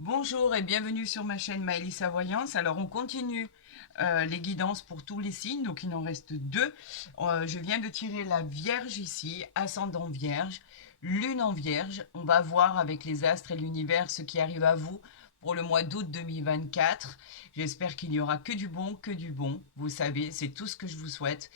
Bonjour et bienvenue sur ma chaîne Maëlys Voyance. Alors on continue les guidances pour tous les signes, donc il en reste deux. Je viens de tirer la Vierge ici, ascendant Vierge, Lune en Vierge. On va voir avec les astres et l'univers ce qui arrive à vous pour le mois d'août 2024. J'espère qu'il n'y aura que du bon, que du bon. Vous savez, c'est tout ce que je vous souhaite.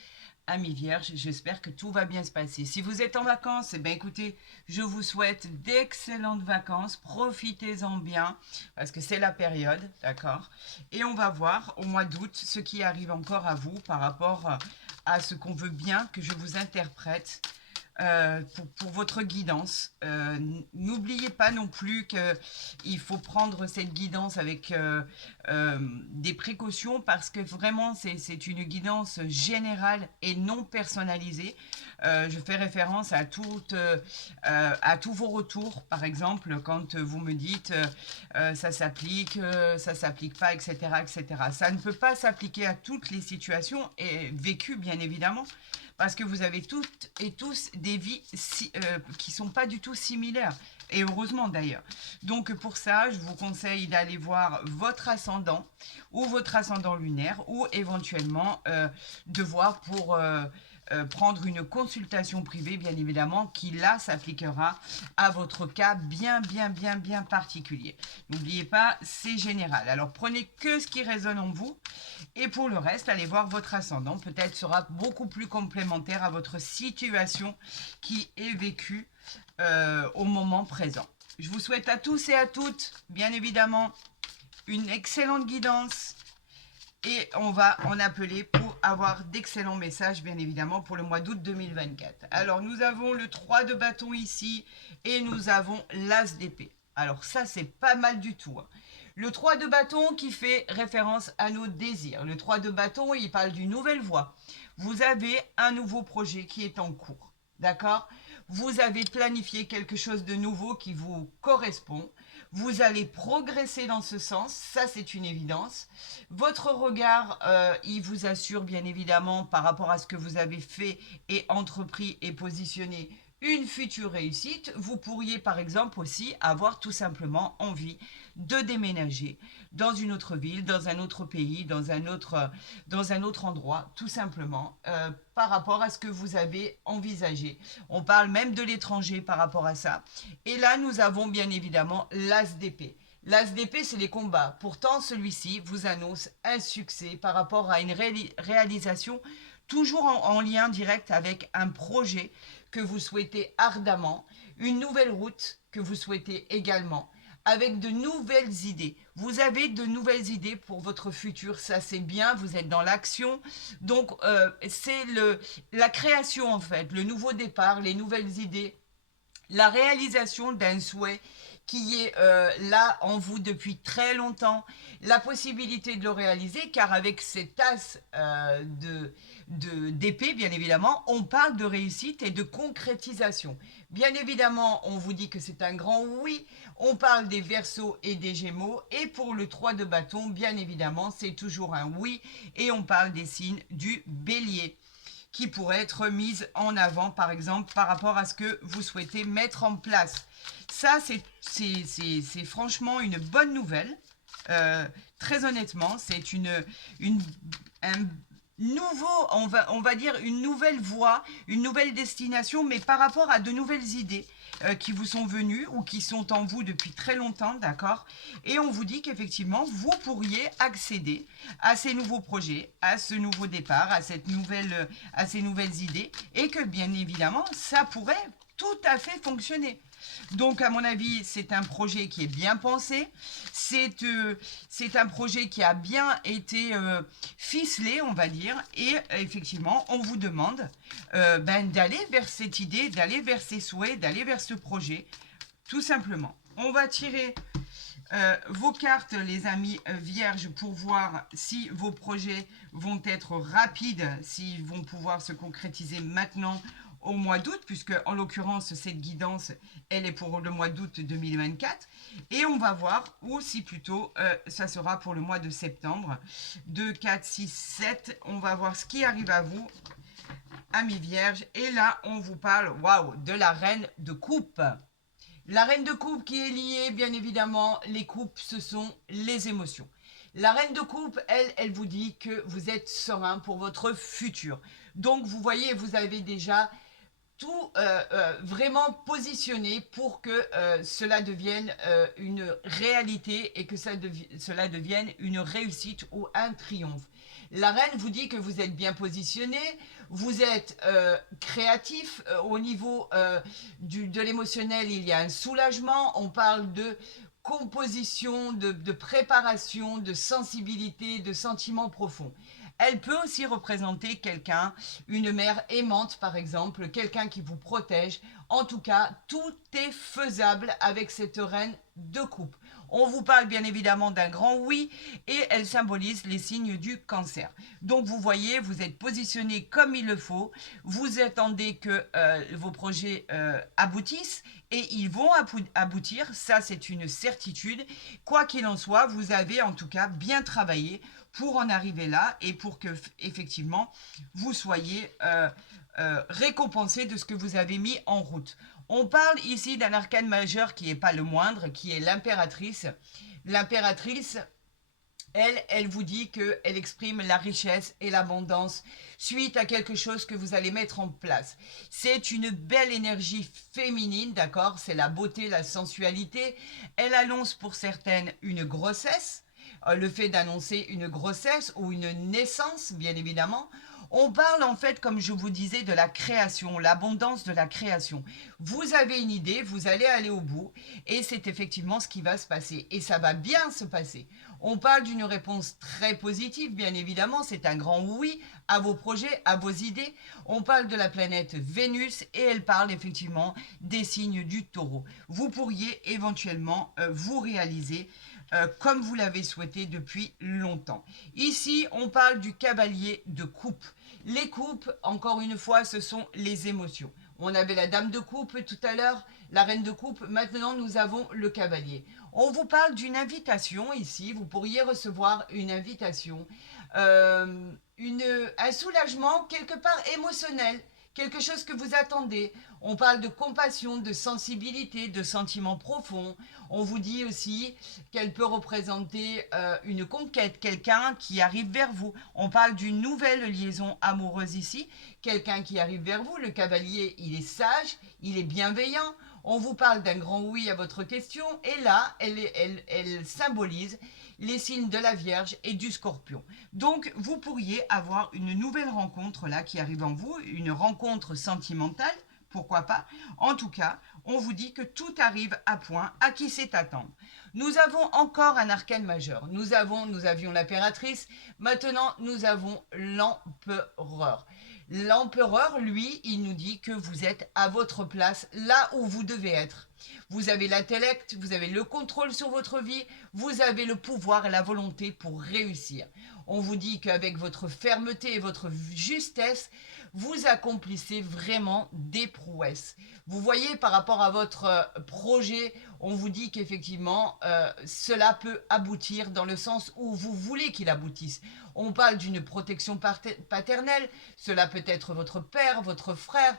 Amis vierges, j'espère que tout va bien se passer. Si vous êtes en vacances, eh bien écoutez, je vous souhaite d'excellentes vacances. Profitez-en bien, parce que c'est la période, d'accord? Et on va voir au mois d'août ce qui arrive encore à vous par rapport à ce qu'on veut bien que je vous interprète pour votre guidance. N'oubliez pas non plus qu'il faut prendre cette guidance avec des précautions parce que vraiment c'est une guidance générale et non personnalisée. Je fais référence à tous vos retours, par exemple, quand vous me dites ça s'applique pas, etc., etc. Ça ne peut pas s'appliquer à toutes les situations et vécues, bien évidemment, parce que vous avez toutes et tous des vies qui ne sont pas du tout similaires. Et heureusement d'ailleurs. Donc pour ça, je vous conseille d'aller voir votre ascendant ou votre ascendant lunaire ou éventuellement de voir pour prendre une consultation privée, bien évidemment, qui là s'appliquera à votre cas bien particulier. N'oubliez pas, c'est général. Alors prenez que ce qui résonne en vous et pour le reste, allez voir votre ascendant. Peut-être sera beaucoup plus complémentaire à votre situation qui est vécue au moment présent. Je vous souhaite à tous et à toutes, bien évidemment, une excellente guidance et on va en appeler pour avoir d'excellents messages, bien évidemment, pour le mois d'août 2024. Alors, nous avons le 3 de bâton ici et nous avons l'as d'épée. Alors ça, c'est pas mal du tout, hein. Le 3 de bâton qui fait référence à nos désirs. Le 3 de bâton, il parle d'une nouvelle voie. Vous avez un nouveau projet qui est en cours. D'accord? Vous avez planifié quelque chose de nouveau qui vous correspond. Vous allez progresser dans ce sens, ça c'est une évidence. Votre regard, il vous assure bien évidemment par rapport à ce que vous avez fait et entrepris et positionné une future réussite. Vous pourriez par exemple aussi avoir tout simplement envie de déménager dans une autre ville, dans un autre pays, dans un autre endroit, tout simplement, par rapport à ce que vous avez envisagé. On parle même de l'étranger par rapport à ça. Et là, nous avons bien évidemment l'as d'épée. L'as d'épée, c'est les combats. Pourtant, celui-ci vous annonce un succès par rapport à une réalisation toujours en lien direct avec un projet que vous souhaitez ardemment, une nouvelle route que vous souhaitez également, avec de nouvelles idées. Vous avez de nouvelles idées pour votre futur, ça c'est bien, vous êtes dans l'action. Donc c'est la création en fait, le nouveau départ, les nouvelles idées, la réalisation d'un souhait qui est là en vous depuis très longtemps, la possibilité de le réaliser, car avec cette tasse d'épée, bien évidemment, on parle de réussite et de concrétisation. Bien évidemment, on vous dit que c'est un grand oui, on parle des Verseaux et des Gémeaux, et pour le 3 de bâton, bien évidemment, c'est toujours un oui, et on parle des signes du Bélier qui pourrait être mise en avant, par exemple, par rapport à ce que vous souhaitez mettre en place. Ça, c'est franchement une bonne nouvelle. Très honnêtement, c'est un nouveau, on va dire une nouvelle voie, une nouvelle destination, mais par rapport à de nouvelles idées qui vous sont venues ou qui sont en vous depuis très longtemps, d'accord? Et on vous dit qu'effectivement, vous pourriez accéder à ces nouveaux projets, à ce nouveau départ, à ces nouvelles idées, et que bien évidemment, ça pourrait tout à fait fonctionner. Donc, à mon avis, c'est un projet qui est bien pensé. C'est un projet qui a bien été ficelé, on va dire. Et effectivement, on vous demande d'aller vers cette idée, d'aller vers ces souhaits, d'aller vers ce projet, tout simplement. On va tirer vos cartes, les amis vierges, pour voir si vos projets vont être rapides, s'ils vont pouvoir se concrétiser maintenant au mois d'août, puisque en l'occurrence cette guidance elle est pour le mois d'août 2024, et on va voir ou si plutôt ça sera pour le mois de septembre. 2, 4, 6, 7, on va voir ce qui arrive à vous, amis vierges, et là on vous parle, waouh, de la reine de coupe. La reine de coupe qui est liée, bien évidemment, les coupes, ce sont les émotions. La reine de coupe, elle vous dit que vous êtes serein pour votre futur. Donc, vous voyez, vous avez déjà tout vraiment positionné pour que cela devienne une réalité et que cela devienne une réussite ou un triomphe. La reine vous dit que vous êtes bien positionné, vous êtes créatif au niveau de l'émotionnel, il y a un soulagement, on parle de composition, de préparation, de sensibilité, de sentiments profonds. Elle peut aussi représenter quelqu'un, une mère aimante par exemple, quelqu'un qui vous protège. En tout cas, tout est faisable avec cette reine de coupe. On vous parle bien évidemment d'un grand oui et elle symbolise les signes du cancer. Donc vous voyez, vous êtes positionné comme il le faut, vous attendez que vos projets aboutissent et ils vont aboutir, ça c'est une certitude. Quoi qu'il en soit, vous avez en tout cas bien travaillé pour en arriver là et pour que effectivement vous soyez récompensé de ce que vous avez mis en route. On parle ici d'un arcane majeur qui n'est pas le moindre, qui est l'impératrice. L'impératrice, elle vous dit qu'elle exprime la richesse et l'abondance suite à quelque chose que vous allez mettre en place. C'est une belle énergie féminine, d'accord? C'est la beauté, la sensualité. Elle annonce pour certaines une grossesse, le fait d'annoncer une grossesse ou une naissance, bien évidemment. On parle en fait, comme je vous disais, de la création, l'abondance de la création. Vous avez une idée, vous allez aller au bout et c'est effectivement ce qui va se passer. Et ça va bien se passer. On parle d'une réponse très positive, bien évidemment, c'est un grand oui à vos projets, à vos idées. On parle de la planète Vénus et elle parle effectivement des signes du taureau. Vous pourriez éventuellement vous réaliser comme vous l'avez souhaité depuis longtemps. Ici, on parle du cavalier de coupe. Les coupes, encore une fois, ce sont les émotions. On avait la dame de coupe tout à l'heure, la reine de coupe, maintenant nous avons le cavalier. On vous parle d'une invitation ici, vous pourriez recevoir une invitation, un soulagement quelque part émotionnel, quelque chose que vous attendez. On parle de compassion, de sensibilité, de sentiments profonds. On vous dit aussi qu'elle peut représenter une conquête, quelqu'un qui arrive vers vous. On parle d'une nouvelle liaison amoureuse ici, quelqu'un qui arrive vers vous. Le cavalier, il est sage, il est bienveillant. On vous parle d'un grand oui à votre question et là, elle symbolise les signes de la Vierge et du Scorpion. Donc, vous pourriez avoir une nouvelle rencontre là qui arrive en vous, une rencontre sentimentale, pourquoi pas. En tout cas, on vous dit que tout arrive à point, à qui sait attendre. Nous avons encore un arcane majeur. Nous avions l'impératrice, maintenant nous avons l'empereur. L'empereur, lui, il nous dit que vous êtes à votre place, là où vous devez être. Vous avez l'intellect, vous avez le contrôle sur votre vie, vous avez le pouvoir et la volonté pour réussir. On vous dit qu'avec votre fermeté et votre justesse, vous accomplissez vraiment des prouesses. Vous voyez, par rapport à votre projet, on vous dit qu'effectivement, cela peut aboutir dans le sens où vous voulez qu'il aboutisse. On parle d'une protection paternelle, cela peut être votre père, votre frère,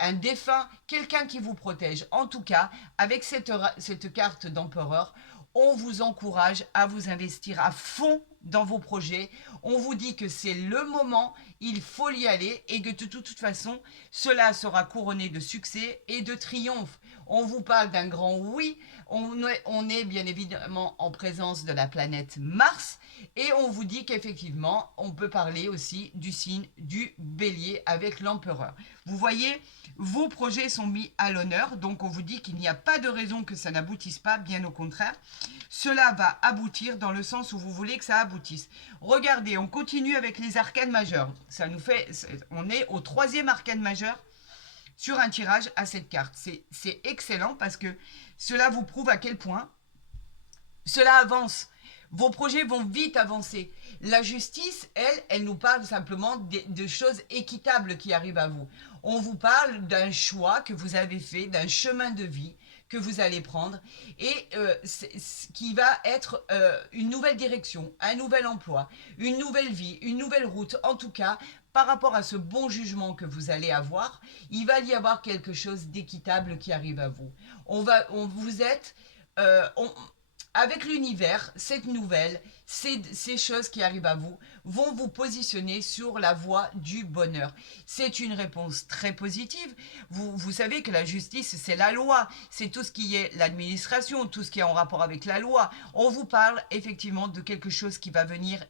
un défunt, quelqu'un qui vous protège. En tout cas, avec cette carte d'empereur, on vous encourage à vous investir à fond dans vos projets. On vous dit que c'est le moment, il faut y aller et que de toute façon, cela sera couronné de succès et de triomphe. On vous parle d'un grand oui. On est bien évidemment en présence de la planète Mars et on vous dit qu'effectivement, on peut parler aussi du signe du bélier avec l'empereur. Vous voyez, vos projets sont mis à l'honneur, donc on vous dit qu'il n'y a pas de raison que ça n'aboutisse pas, bien au contraire. Cela va aboutir dans le sens où vous voulez que ça aboutisse. Regardez, on continue avec les arcanes majeurs. On est au 3e arcane majeur sur un tirage à cette carte. C'est excellent parce que cela vous prouve à quel point cela avance. Vos projets vont vite avancer. La justice, elle nous parle simplement de choses équitables qui arrivent à vous. On vous parle d'un choix que vous avez fait, d'un chemin de vie que vous allez prendre et qui va être une nouvelle direction, un nouvel emploi, une nouvelle vie, une nouvelle route. En tout cas, par rapport à ce bon jugement que vous allez avoir, il va y avoir quelque chose d'équitable qui arrive à vous. Vous êtes, avec l'univers, cette nouvelle, ces choses qui arrivent à vous vont vous positionner sur la voie du bonheur. C'est une réponse très positive. Vous savez que la justice, c'est la loi, c'est tout ce qui est l'administration, tout ce qui est en rapport avec la loi. On vous parle effectivement de quelque chose qui va venir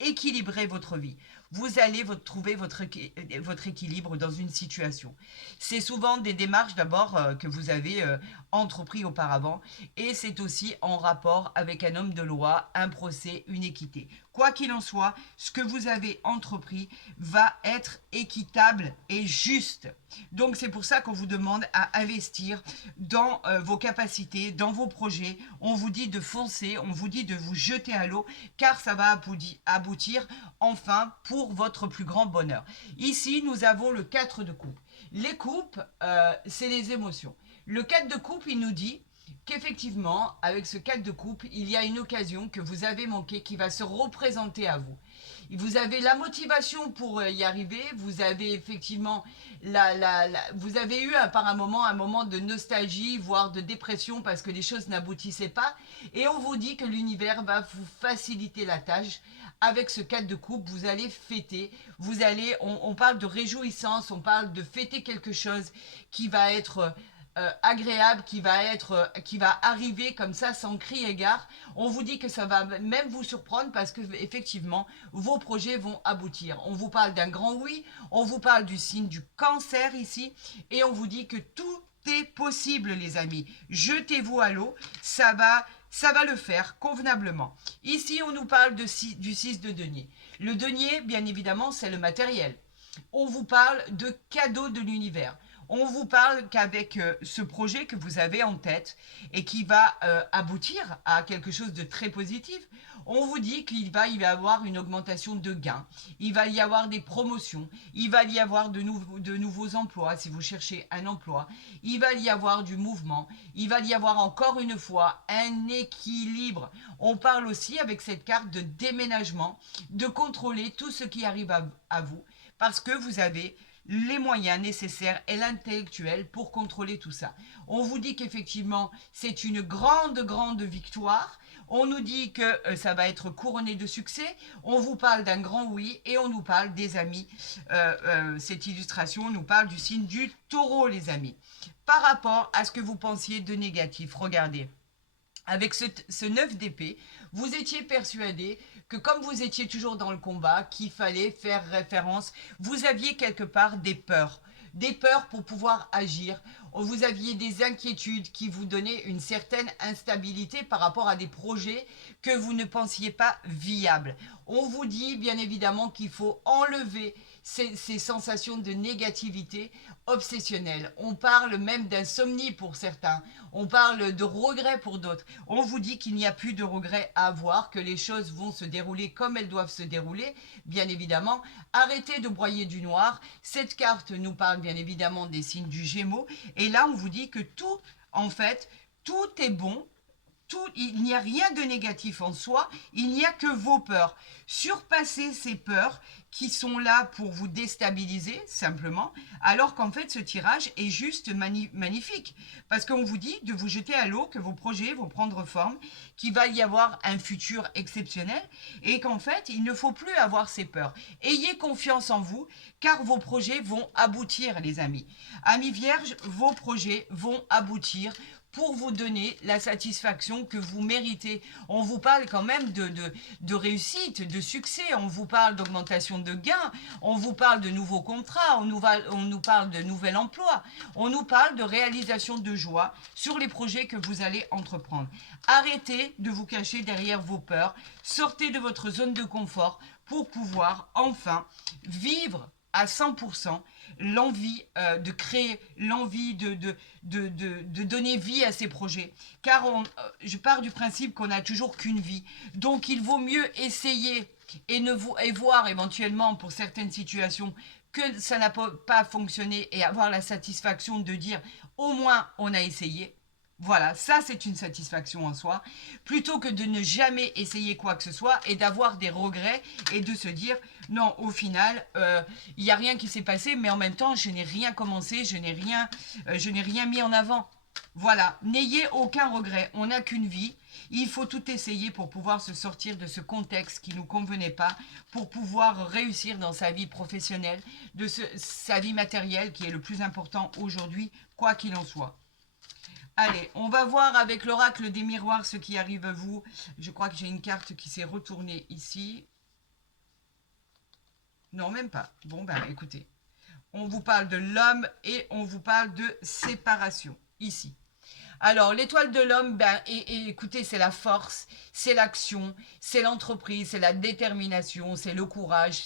équilibrer votre vie. Vous allez trouver votre équilibre dans une situation. C'est souvent des démarches d'abord que vous avez entrepris auparavant et c'est aussi en rapport avec un homme de loi, un procès, une équité. Quoi qu'il en soit, ce que vous avez entrepris va être équitable et juste. Donc c'est pour ça qu'on vous demande à investir dans vos capacités, dans vos projets. On vous dit de foncer, on vous dit de vous jeter à l'eau car ça va aboutir enfin pour votre plus grand bonheur. Ici, nous avons le 4 de coupe. Les coupes, c'est les émotions. Le 4 de coupe, il nous dit qu'effectivement, avec ce 4 de coupe, il y a une occasion que vous avez manquée qui va se représenter à vous. Vous avez la motivation pour y arriver, vous avez effectivement vous avez eu par un moment de nostalgie, voire de dépression parce que les choses n'aboutissaient pas, et on vous dit que l'univers va vous faciliter la tâche. Avec ce 4 de coupe, vous allez fêter, on parle de réjouissance, on parle de fêter quelque chose qui va être agréable, qui va arriver comme ça sans cri égard. On vous dit que ça va même vous surprendre parce que effectivement vos projets vont aboutir. On vous parle d'un grand oui, on vous parle du signe du cancer ici et on vous dit que tout est possible les amis. Jetez-vous à l'eau, ça va le faire convenablement. Ici on nous parle du 6 de denier. Le denier bien évidemment c'est le matériel. On vous parle de cadeaux de l'univers. On vous parle qu'avec ce projet que vous avez en tête et qui va aboutir à quelque chose de très positif, on vous dit qu'il va y avoir une augmentation de gains, il va y avoir des promotions, il va y avoir de nouveaux emplois si vous cherchez un emploi, il va y avoir du mouvement, il va y avoir encore une fois un équilibre. On parle aussi avec cette carte de déménagement, de contrôler tout ce qui arrive à vous parce que vous avez les moyens nécessaires et l'intellectuel pour contrôler tout ça. On vous dit qu'effectivement, c'est une grande victoire. On nous dit que ça va être couronné de succès. On vous parle d'un grand oui et on nous parle des amis. Cette illustration nous parle du signe du taureau, les amis. Par rapport à ce que vous pensiez de négatif, regardez. Avec ce 9 d'épée, vous étiez persuadé que comme vous étiez toujours dans le combat, qu'il fallait faire référence, vous aviez quelque part des peurs pour pouvoir agir. Vous aviez des inquiétudes qui vous donnaient une certaine instabilité par rapport à des projets que vous ne pensiez pas viables. On vous dit bien évidemment qu'il faut enlever ces sensations de négativité obsessionnelle. On parle même d'insomnie pour certains. On parle de regret pour d'autres. On vous dit qu'il n'y a plus de regrets à avoir, que les choses vont se dérouler comme elles doivent se dérouler. Bien évidemment, arrêtez de broyer du noir. Cette carte nous parle bien évidemment des signes du Gémeaux. Et là, on vous dit que tout, en fait, tout est bon. Il n'y a rien de négatif en soi, il n'y a que vos peurs. Surpassez ces peurs qui sont là pour vous déstabiliser simplement, alors qu'en fait ce tirage est juste magnifique. Parce qu'on vous dit de vous jeter à l'eau, que vos projets vont prendre forme, qu'il va y avoir un futur exceptionnel et qu'en fait il ne faut plus avoir ces peurs. Ayez confiance en vous car vos projets vont aboutir les amis. Amis vierges, vos projets vont aboutir pour vous donner la satisfaction que vous méritez. On vous parle quand même de réussite, de succès, on vous parle d'augmentation de gains, on vous parle de nouveaux contrats, on nous parle de nouvel emploi, on nous parle de réalisation de joie sur les projets que vous allez entreprendre. Arrêtez de vous cacher derrière vos peurs, sortez de votre zone de confort pour pouvoir enfin vivre à 100% l'envie de créer, l'envie de donner vie à ces projets. Car je pars du principe qu'on n'a toujours qu'une vie. Donc il vaut mieux essayer et voir éventuellement pour certaines situations que ça n'a pas fonctionné et avoir la satisfaction de dire au moins on a essayé. Voilà, ça c'est une satisfaction en soi, plutôt que de ne jamais essayer quoi que ce soit et d'avoir des regrets et de se dire non, au final, il n'y a rien qui s'est passé, mais en même temps, je n'ai rien commencé, je n'ai rien mis en avant. Voilà, n'ayez aucun regret, on n'a qu'une vie, il faut tout essayer pour pouvoir se sortir de ce contexte qui ne nous convenait pas, pour pouvoir réussir dans sa vie professionnelle, sa vie matérielle qui est le plus important aujourd'hui, quoi qu'il en soit. Allez, on va voir avec l'oracle des miroirs ce qui arrive à vous. Je crois que j'ai une carte qui s'est retournée ici. Non, même pas. Bon, ben écoutez, on vous parle de l'homme et on vous parle de séparation, ici. Alors, l'étoile de l'homme, écoutez, c'est la force, c'est l'action, c'est l'entreprise, c'est la détermination, c'est le courage.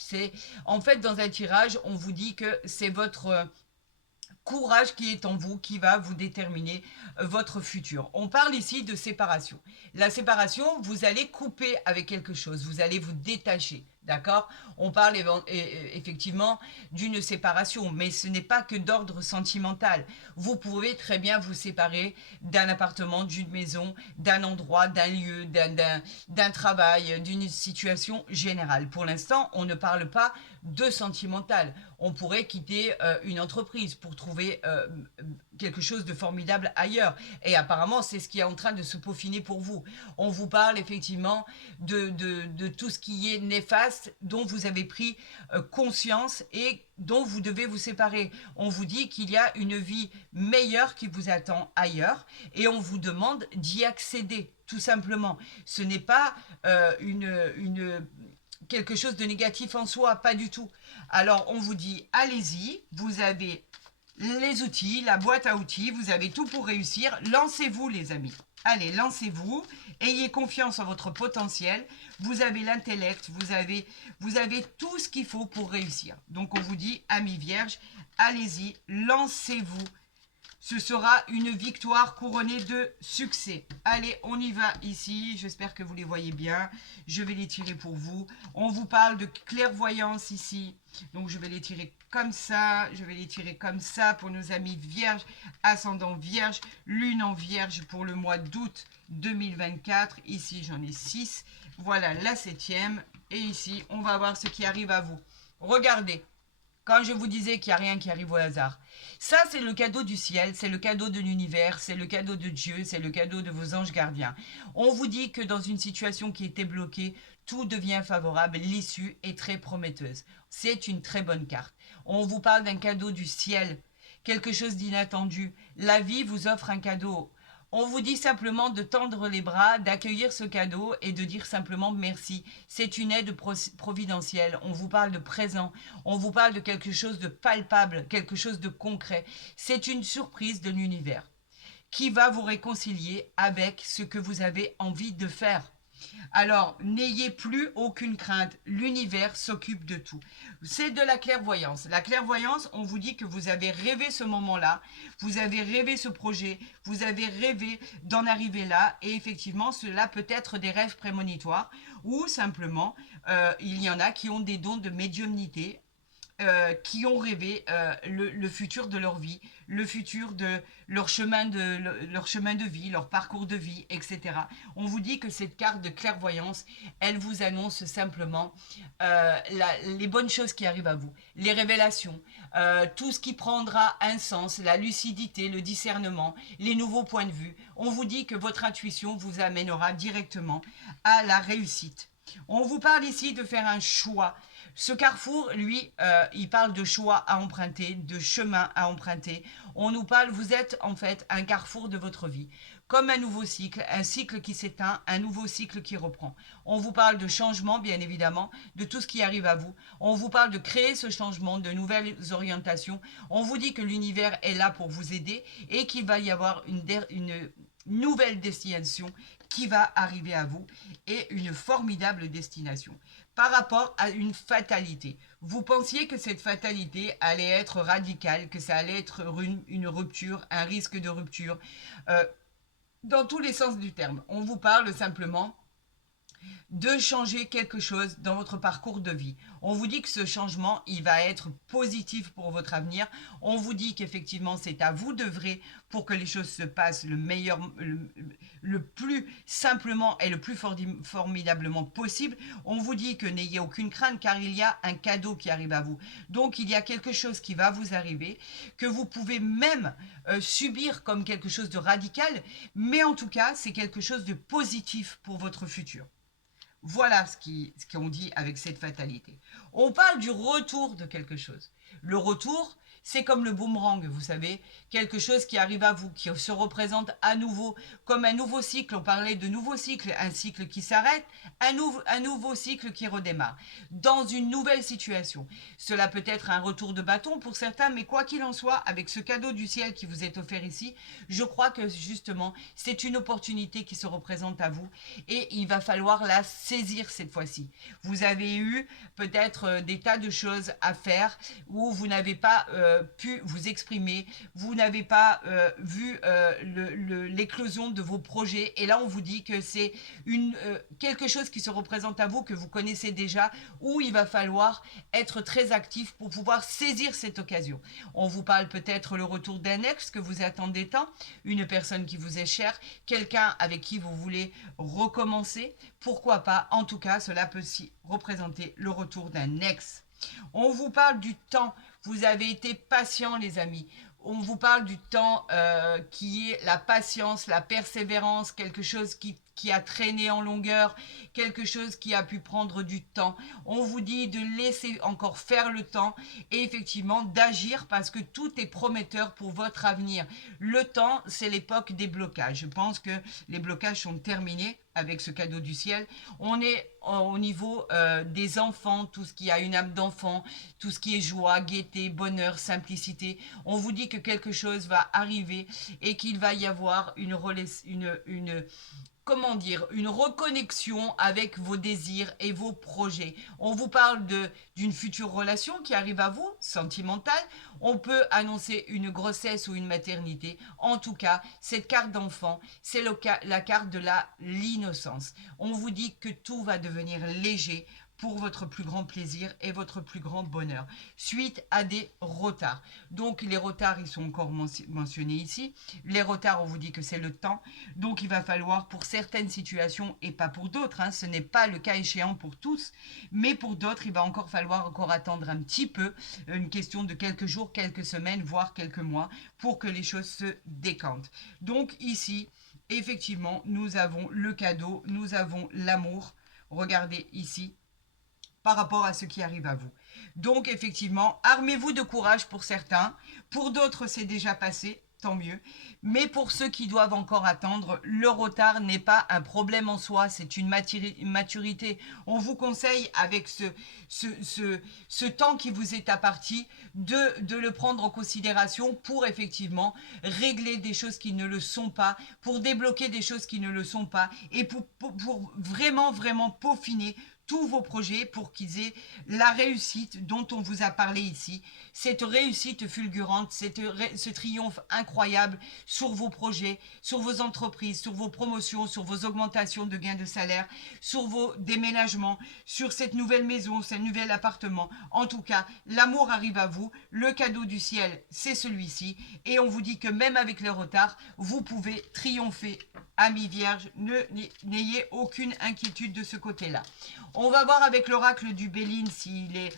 En fait, dans un tirage, on vous dit que c'est votre courage qui est en vous qui va vous déterminer votre futur. On parle ici de séparation. La séparation, vous allez couper avec quelque chose, vous allez vous détacher. D'accord. On parle effectivement d'une séparation, mais ce n'est pas que d'ordre sentimental. Vous pouvez très bien vous séparer d'un appartement, d'une maison, d'un endroit, d'un lieu, d'un travail, d'une situation générale. Pour l'instant, on ne parle pas de sentimental. On pourrait quitter une entreprise pour trouver quelque chose de formidable ailleurs. Et apparemment, c'est ce qui est en train de se peaufiner pour vous. On vous parle effectivement de tout ce qui est néfaste, dont vous avez pris conscience et dont vous devez vous séparer. On vous dit qu'il y a une vie meilleure qui vous attend ailleurs et on vous demande d'y accéder, tout simplement. Ce n'est pas quelque chose de négatif en soi, pas du tout. Alors on vous dit, allez-y, vous avez les outils, la boîte à outils, vous avez tout pour réussir, lancez-vous les amis. Allez, lancez-vous, ayez confiance en votre potentiel, vous avez l'intellect, vous avez tout ce qu'il faut pour réussir. Donc on vous dit, amis vierges, allez-y, lancez-vous. Ce sera une victoire couronnée de succès. Allez, on y va ici. J'espère que vous les voyez bien. Je vais les tirer pour vous. On vous parle de clairvoyance ici. Donc, je vais les tirer comme ça. Je vais les tirer comme ça pour nos amis vierges, ascendant vierge, lune en vierge pour le mois d'août 2024. Ici, j'en ai 6. Voilà la 7e. Et ici, on va voir ce qui arrive à vous. Regardez. Quand je vous disais qu'il n'y a rien qui arrive au hasard. Ça, c'est le cadeau du ciel, c'est le cadeau de l'univers, c'est le cadeau de Dieu, c'est le cadeau de vos anges gardiens. On vous dit que dans une situation qui était bloquée, tout devient favorable, l'issue est très prometteuse. C'est une très bonne carte. On vous parle d'un cadeau du ciel, quelque chose d'inattendu. La vie vous offre un cadeau. On vous dit simplement de tendre les bras, d'accueillir ce cadeau et de dire simplement merci. C'est une aide providentielle. On vous parle de présent. On vous parle de quelque chose de palpable, quelque chose de concret. C'est une surprise de l'univers qui va vous réconcilier avec ce que vous avez envie de faire. Alors, n'ayez plus aucune crainte. L'univers s'occupe de tout. C'est de la clairvoyance. La clairvoyance, on vous dit que vous avez rêvé ce moment-là, vous avez rêvé ce projet, vous avez rêvé d'en arriver là. Et effectivement, cela peut être des rêves prémonitoires ou simplement, il y en a qui ont des dons de médiumnité. Qui ont rêvé le futur de leur vie, le futur de leur chemin de vie, leur parcours de vie, etc. On vous dit que cette carte de clairvoyance, elle vous annonce simplement les bonnes choses qui arrivent à vous, les révélations, tout ce qui prendra un sens, la lucidité, le discernement, les nouveaux points de vue. On vous dit que votre intuition vous amènera directement à la réussite. On vous parle ici de faire un choix. Ce carrefour, lui, il parle de choix à emprunter, de chemin à emprunter. On nous parle, vous êtes en fait un carrefour de votre vie, comme un nouveau cycle, un cycle qui s'éteint, un nouveau cycle qui reprend. On vous parle de changement, bien évidemment, de tout ce qui arrive à vous. On vous parle de créer ce changement, de nouvelles orientations. On vous dit que l'univers est là pour vous aider et qu'il va y avoir une nouvelle destination qui va arriver à vous et une formidable destination par rapport à une fatalité. Vous pensiez que cette fatalité allait être radicale, que ça allait être une rupture, un risque de rupture, dans tous les sens du terme. On vous parle simplement de changer quelque chose dans votre parcours de vie. On vous dit que ce changement, il va être positif pour votre avenir. On vous dit qu'effectivement, c'est à vous d'œuvrer pour que les choses se passent le plus simplement et le plus formidablement possible. On vous dit que n'ayez aucune crainte car il y a un cadeau qui arrive à vous. Donc, il y a quelque chose qui va vous arriver, que vous pouvez même subir comme quelque chose de radical, mais en tout cas, c'est quelque chose de positif pour votre futur. Voilà ce qu'on dit avec cette fatalité. On parle du retour de quelque chose. Le retour, c'est comme le boomerang, vous savez, quelque chose qui arrive à vous, qui se représente à nouveau, comme un nouveau cycle. On parlait de nouveau cycle, un cycle qui s'arrête, un nouveau cycle qui redémarre, dans une nouvelle situation. Cela peut être un retour de bâton pour certains, mais quoi qu'il en soit, avec ce cadeau du ciel qui vous est offert ici, je crois que justement, c'est une opportunité qui se représente à vous et il va falloir la saisir cette fois-ci. Vous avez eu peut-être des tas de choses à faire où vous n'avez pas pu vous exprimer, vous n'avez pas vu l'éclosion de vos projets et là on vous dit que c'est quelque chose qui se représente à vous que vous connaissez déjà où il va falloir être très actif pour pouvoir saisir cette occasion. On vous parle peut-être le retour d'un ex que vous attendez tant, une personne qui vous est chère, quelqu'un avec qui vous voulez recommencer, pourquoi pas, en tout cas cela peut aussi représenter le retour d'un ex. On vous parle du temps, vous avez été patient les amis. On vous parle du temps qui est la patience, la persévérance, quelque chose qui a traîné en longueur, quelque chose qui a pu prendre du temps. On vous dit de laisser encore faire le temps et effectivement d'agir parce que tout est prometteur pour votre avenir. Le temps, c'est l'époque des blocages. Je pense que les blocages sont terminés avec ce cadeau du ciel. On est au niveau des enfants, tout ce qui a une âme d'enfant, tout ce qui est joie, gaieté, bonheur, simplicité. On vous dit que quelque chose va arriver et qu'il va y avoir comment dire, une reconnexion avec vos désirs et vos projets. On vous parle d'une future relation qui arrive à vous, sentimentale. On peut annoncer une grossesse ou une maternité. En tout cas, cette carte d'enfant, c'est la carte de l'innocence. On vous dit que tout va devenir léger pour votre plus grand plaisir et votre plus grand bonheur, suite à des retards. Donc les retards, ils sont encore mentionnés ici. Les retards, on vous dit que c'est le temps. Donc il va falloir pour certaines situations, et pas pour d'autres, hein, ce n'est pas le cas échéant pour tous, mais pour d'autres, il va encore falloir attendre un petit peu, une question de quelques jours, quelques semaines, voire quelques mois, pour que les choses se décantent. Donc ici, effectivement, nous avons le cadeau, nous avons l'amour. Regardez ici, par rapport à ce qui arrive à vous. Donc effectivement, armez-vous de courage pour certains, pour d'autres c'est déjà passé, tant mieux. Mais pour ceux qui doivent encore attendre, le retard n'est pas un problème en soi, c'est une maturité. On vous conseille avec ce temps qui vous est imparti de le prendre en considération pour effectivement régler des choses qui ne le sont pas, pour débloquer des choses qui ne le sont pas et pour vraiment, vraiment peaufiner tous vos projets pour qu'ils aient la réussite dont on vous a parlé ici, cette réussite fulgurante, ce triomphe incroyable sur vos projets, sur vos entreprises, sur vos promotions, sur vos augmentations de gains de salaire, sur vos déménagements, sur cette nouvelle maison, ce nouvel appartement. En tout cas, l'amour arrive à vous, le cadeau du ciel, c'est celui-ci, et on vous dit que même avec les retards, vous pouvez triompher. Amis vierges, n'ayez aucune inquiétude de ce côté-là. On va voir avec l'oracle du Béline s'il est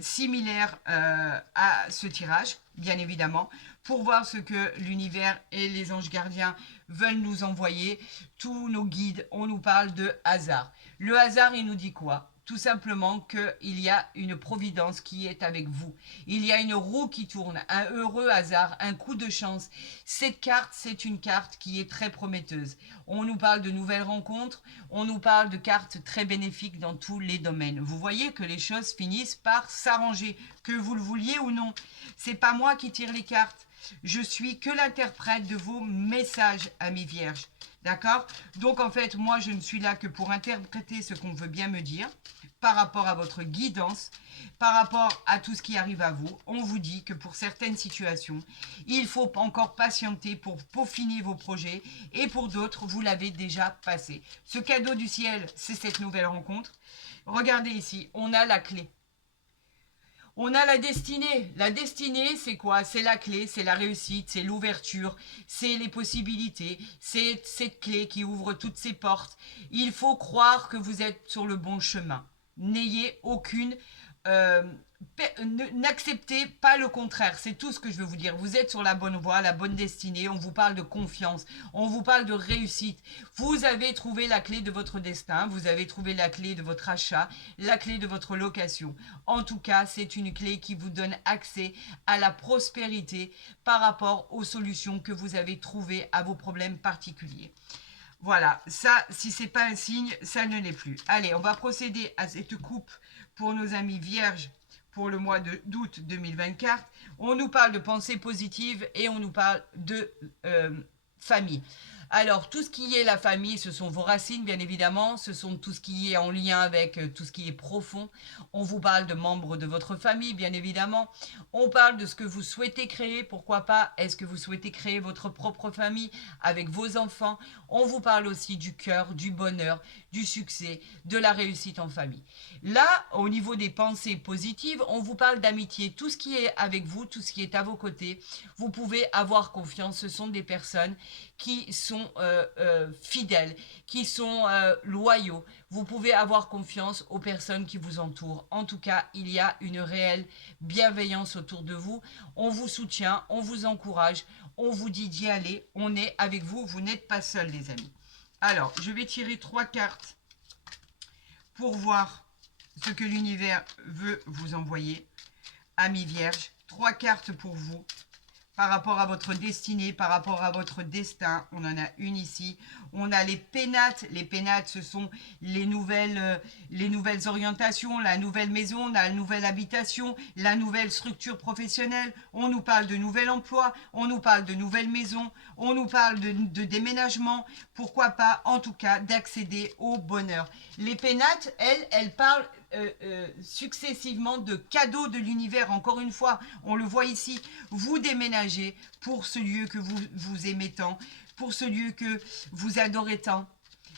similaire à ce tirage, bien évidemment, pour voir ce que l'univers et les anges gardiens veulent nous envoyer. Tous nos guides, on nous parle de hasard. Le hasard, il nous dit quoi ? Tout simplement qu'il y a une providence qui est avec vous. Il y a une roue qui tourne, un heureux hasard, un coup de chance. Cette carte, c'est une carte qui est très prometteuse. On nous parle de nouvelles rencontres, on nous parle de cartes très bénéfiques dans tous les domaines. Vous voyez que les choses finissent par s'arranger, que vous le vouliez ou non. C'est pas moi qui tire les cartes. Je suis que l'interprète de vos messages, amis vierges. D'accord? Donc en fait, moi, je ne suis là que pour interpréter ce qu'on veut bien me dire par rapport à votre guidance, par rapport à tout ce qui arrive à vous. On vous dit que pour certaines situations, il faut encore patienter pour peaufiner vos projets et pour d'autres, vous l'avez déjà passé. Ce cadeau du ciel, c'est cette nouvelle rencontre. Regardez ici, on a la clé. On a la destinée. La destinée, c'est quoi? C'est la clé, c'est la réussite, c'est l'ouverture, c'est les possibilités, c'est cette clé qui ouvre toutes ces portes. Il faut croire que vous êtes sur le bon chemin. N'ayez aucune... euh, N'acceptez pas le contraire, c'est tout ce que je veux vous dire. Vous êtes sur la bonne voie, la bonne destinée, on vous parle de confiance, on vous parle de réussite. Vous avez trouvé la clé de votre destin, vous avez trouvé la clé de votre achat, la clé de votre location. En tout cas, c'est une clé qui vous donne accès à la prospérité par rapport aux solutions que vous avez trouvées à vos problèmes particuliers. Voilà, ça, si c'est pas un signe, ça ne l'est plus. Allez, on va procéder à cette coupe pour nos amis vierges pour le mois d'août 2024. On nous parle de pensée positive et on nous parle de famille. Alors, tout ce qui est la famille, ce sont vos racines, bien évidemment. Ce sont tout ce qui est en lien avec tout ce qui est profond. On vous parle de membres de votre famille, bien évidemment. On parle de ce que vous souhaitez créer. Pourquoi pas? Est-ce que vous souhaitez créer votre propre famille avec vos enfants? On vous parle aussi du cœur, du bonheur, du succès, de la réussite en famille. Là, au niveau des pensées positives, on vous parle d'amitié. Tout ce qui est avec vous, tout ce qui est à vos côtés, vous pouvez avoir confiance. Ce sont des personnes qui sont fidèles, qui sont loyaux. Vous pouvez avoir confiance aux personnes qui vous entourent. En tout cas, il y a une réelle bienveillance autour de vous. On vous soutient, on vous encourage, on vous dit d'y aller. On est avec vous, vous n'êtes pas seuls, les amis. Alors, je vais tirer 3 cartes pour voir ce que l'univers veut vous envoyer. Amis vierges, 3 cartes pour vous. Par rapport à votre destinée, par rapport à votre destin. On en a une ici. On a les pénates. Les pénates, ce sont les nouvelles orientations, la nouvelle maison, la nouvelle habitation, la nouvelle structure professionnelle. On nous parle de nouvel emploi, on nous parle de nouvelles maisons, on nous parle de déménagement. Pourquoi pas, en tout cas, d'accéder au bonheur. Les pénates, elles parlent successivement de cadeaux de l'univers. Encore une fois, on le voit ici, vous déménagez pour ce lieu que vous aimez tant, pour ce lieu que vous adorez tant,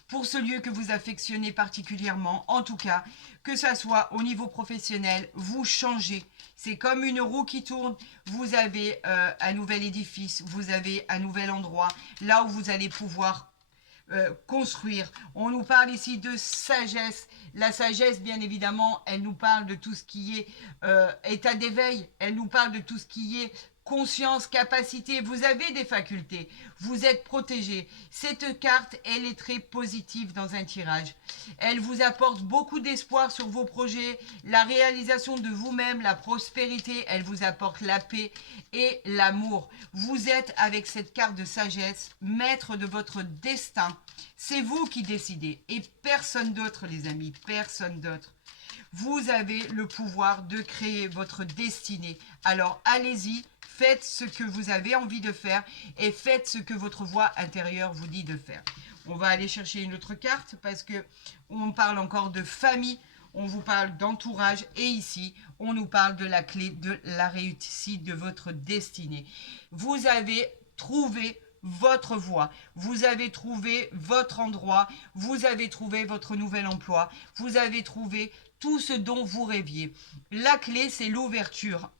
pour ce lieu que vous affectionnez particulièrement. En tout cas, que ça soit au niveau professionnel, vous changez. C'est comme une roue qui tourne. Vous avez un nouvel édifice, vous avez un nouvel endroit, là où vous allez pouvoir construire. On nous parle ici de sagesse. La sagesse, bien évidemment, elle nous parle de tout ce qui est état d'éveil. Elle nous parle de tout ce qui est conscience, capacité. Vous avez des facultés. Vous êtes protégé. Cette carte, elle est très positive dans un tirage. Elle vous apporte beaucoup d'espoir sur vos projets, la réalisation de vous-même, la prospérité. Elle vous apporte la paix et l'amour. Vous êtes, avec cette carte de sagesse, maître de votre destin. C'est vous qui décidez et personne d'autre, les amis, personne d'autre. Vous avez le pouvoir de créer votre destinée. Alors allez-y, faites ce que vous avez envie de faire et faites ce que votre voix intérieure vous dit de faire. On va aller chercher une autre carte parce que on parle encore de famille, on vous parle d'entourage et ici, on nous parle de la clé de la réussite de votre destinée. Vous avez trouvé votre voie, vous avez trouvé votre endroit, vous avez trouvé votre nouvel emploi, vous avez trouvé tout ce dont vous rêviez. La clé, c'est l'ouverture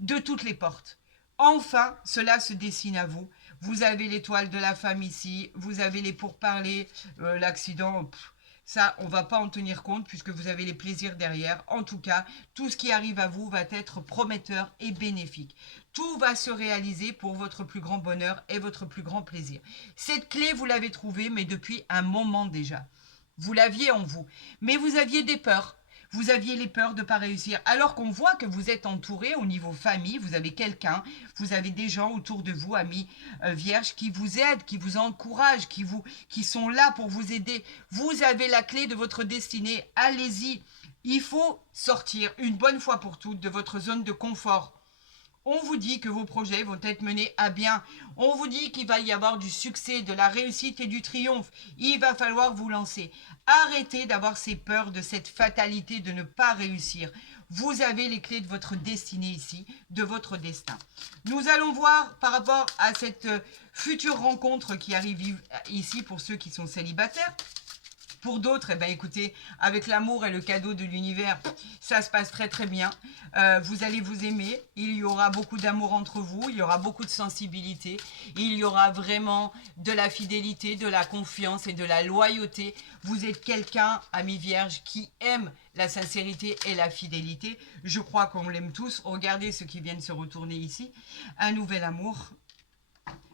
de toutes les portes. Enfin, cela se dessine à vous. Vous avez l'étoile de la femme ici, vous avez les pourparlers, l'accident, ça, on ne va pas en tenir compte puisque vous avez les plaisirs derrière. En tout cas, tout ce qui arrive à vous va être prometteur et bénéfique. Tout va se réaliser pour votre plus grand bonheur et votre plus grand plaisir. Cette clé, vous l'avez trouvée, mais depuis un moment déjà. Vous l'aviez en vous, mais vous aviez des peurs. Vous aviez les peurs de ne pas réussir, alors qu'on voit que vous êtes entouré au niveau famille, vous avez quelqu'un, vous avez des gens autour de vous, amis vierges, qui vous aident, qui vous encouragent, qui sont là pour vous aider. Vous avez la clé de votre destinée, allez-y. Il faut sortir une bonne fois pour toutes de votre zone de confort. On vous dit que vos projets vont être menés à bien. On vous dit qu'il va y avoir du succès, de la réussite et du triomphe. Il va falloir vous lancer. Arrêtez d'avoir ces peurs de cette fatalité de ne pas réussir. Vous avez les clés de votre destinée ici, de votre destin. Nous allons voir par rapport à cette future rencontre qui arrive ici pour ceux qui sont célibataires. Pour d'autres, eh ben, écoutez, avec l'amour et le cadeau de l'univers, ça se passe très très bien. Vous allez vous aimer, il y aura beaucoup d'amour entre vous, il y aura beaucoup de sensibilité, il y aura vraiment de la fidélité, de la confiance et de la loyauté. Vous êtes quelqu'un, ami vierge, qui aime la sincérité et la fidélité. Je crois qu'on l'aime tous. Regardez ceux qui viennent se retourner ici. Un nouvel amour.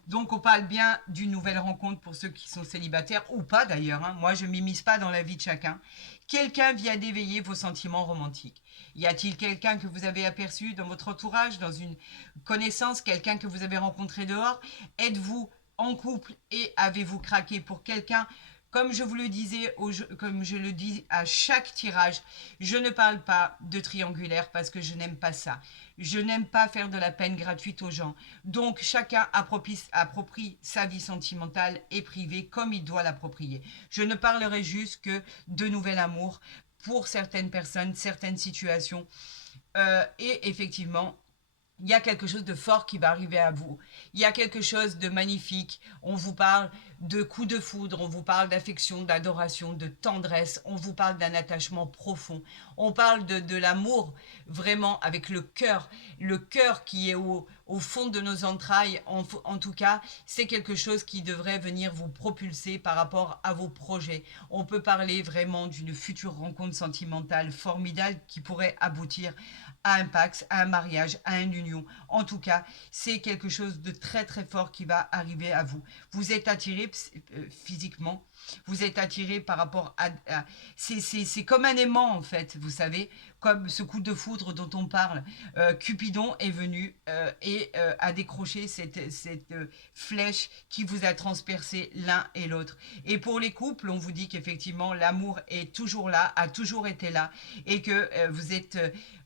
Donc, on parle bien d'une nouvelle rencontre pour ceux qui sont célibataires, ou pas d'ailleurs. Hein. Moi, je ne m'immisce pas dans la vie de chacun. Quelqu'un vient d'éveiller vos sentiments romantiques. Y a-t-il quelqu'un que vous avez aperçu dans votre entourage, dans une connaissance, quelqu'un que vous avez rencontré dehors? Êtes-vous en couple et avez-vous craqué pour quelqu'un? Comme je vous le disais, comme je le dis à chaque tirage, je ne parle pas de triangulaire parce que je n'aime pas ça. Je n'aime pas faire de la peine gratuite aux gens. Donc chacun approprie sa vie sentimentale et privée comme il doit l'approprier. Je ne parlerai juste que de nouvel amour pour certaines personnes, certaines situations. Et effectivement, il y a quelque chose de fort qui va arriver à vous. Il y a quelque chose de magnifique. On vous parle de coups de foudre, on vous parle d'affection, d'adoration, de tendresse, on vous parle d'un attachement profond. On parle de l'amour vraiment avec le cœur qui est au fond de nos entrailles. En tout cas, c'est quelque chose qui devrait venir vous propulser par rapport à vos projets. On peut parler vraiment d'une future rencontre sentimentale formidable qui pourrait aboutir à un pax, à un mariage, à une union. En tout cas, c'est quelque chose de très très fort qui va arriver à vous. Vous êtes attiré physiquement, vous êtes attiré par rapport à c'est comme un aimant en fait, vous savez, comme ce coup de foudre dont on parle. Cupidon est venu et a décroché cette flèche qui vous a transpercé l'un et l'autre. Et pour les couples, on vous dit qu'effectivement l'amour est toujours là, a toujours été là, et que vous êtes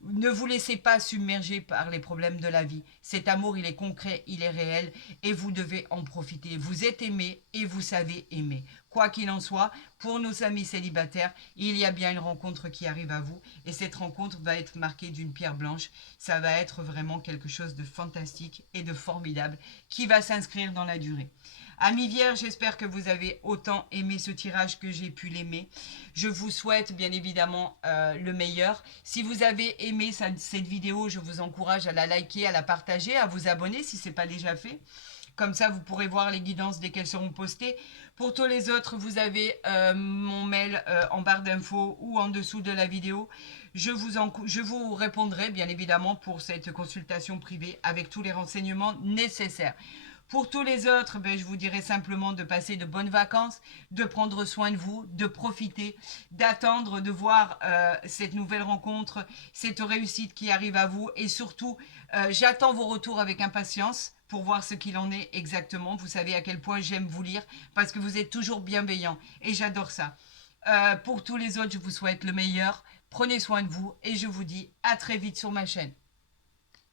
ne vous laissez pas submerger par les problèmes de la vie. Cet amour, il est concret, il est réel, et vous devez en profiter. Vous êtes aimé et vous savez aimer. Quoi qu'il en soit, pour nos amis célibataires, il y a bien une rencontre qui arrive à vous, et cette rencontre va être marquée d'une pierre blanche. Ça va être vraiment quelque chose de fantastique et de formidable qui va s'inscrire dans la durée. Amis vierges, j'espère que vous avez autant aimé ce tirage que j'ai pu l'aimer. Je vous souhaite bien évidemment le meilleur. Si vous avez aimé cette vidéo, je vous encourage à la liker, à la partager, à vous abonner si ce n'est pas déjà fait. Comme ça, vous pourrez voir les guidances dès qu'elles seront postées. Pour tous les autres, vous avez mon mail en barre d'infos ou en dessous de la vidéo. Je vous répondrai bien évidemment pour cette consultation privée avec tous les renseignements nécessaires. Pour tous les autres, je vous dirais simplement de passer de bonnes vacances, de prendre soin de vous, de profiter, d'attendre, de voir cette nouvelle rencontre, cette réussite qui arrive à vous. Et surtout, j'attends vos retours avec impatience pour voir ce qu'il en est exactement. Vous savez à quel point j'aime vous lire parce que vous êtes toujours bienveillants et j'adore ça. Pour tous les autres, je vous souhaite le meilleur. Prenez soin de vous et je vous dis à très vite sur ma chaîne.